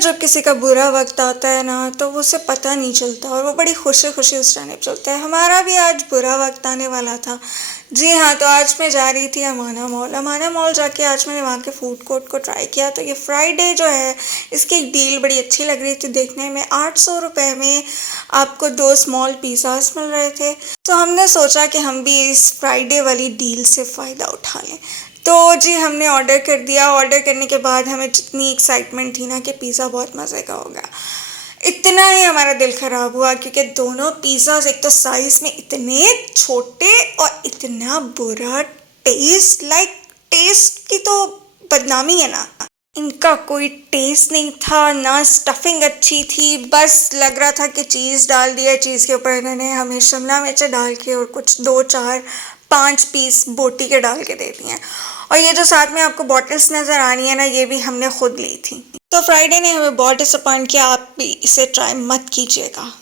जब किसी का बुरा वक्त आता है ना तो वो उसे पता नहीं चलता और वो बड़ी खुशी खुशी उस टाइम चलता है। हमारा भी आज बुरा वक्त आने वाला था। जी हाँ, तो आज मैं जा रही थी अमाना मॉल जाके आज मैंने वहाँ के फूड कोर्ट को ट्राई किया। तो ये फ्राइडे जो है इसकी एक डील बड़ी अच्छी लग रही थी देखने में। 800 रुपये में आपको 2 स्मॉल पिज़्ज़ास मिल रहे थे। तो हमने सोचा कि हम भी इस फ्राइडे वाली डील से फ़ायदा उठा लें। तो जी हमने ऑर्डर कर दिया। ऑर्डर करने के बाद हमें जितनी एक्साइटमेंट थी ना कि पिज़्ज़ा बहुत मज़े का होगा, इतना ही हमारा दिल ख़राब हुआ क्योंकि दोनों पिज़्ज़ाज़ एक तो साइज़ में इतने छोटे और इतना बुरा टेस्ट। टेस्ट की तो बदनामी है ना। इनका कोई टेस्ट नहीं था, ना स्टफिंग अच्छी थी, बस लग रहा था कि चीज़ डाल दिया, चीज़ के ऊपर इन्होंने हमें शिमला मिर्च डाल के और कुछ 2 4 5 पीस बोटी के डाल के दे दिए हैं। और ये जो साथ में आपको बॉटल्स नज़र आ रही है ना, ये भी हमने खुद ली थी। तो फ्राइडे ने हमें बहुत डिसअपॉइंट किया। आप भी इसे ट्राई मत कीजिएगा।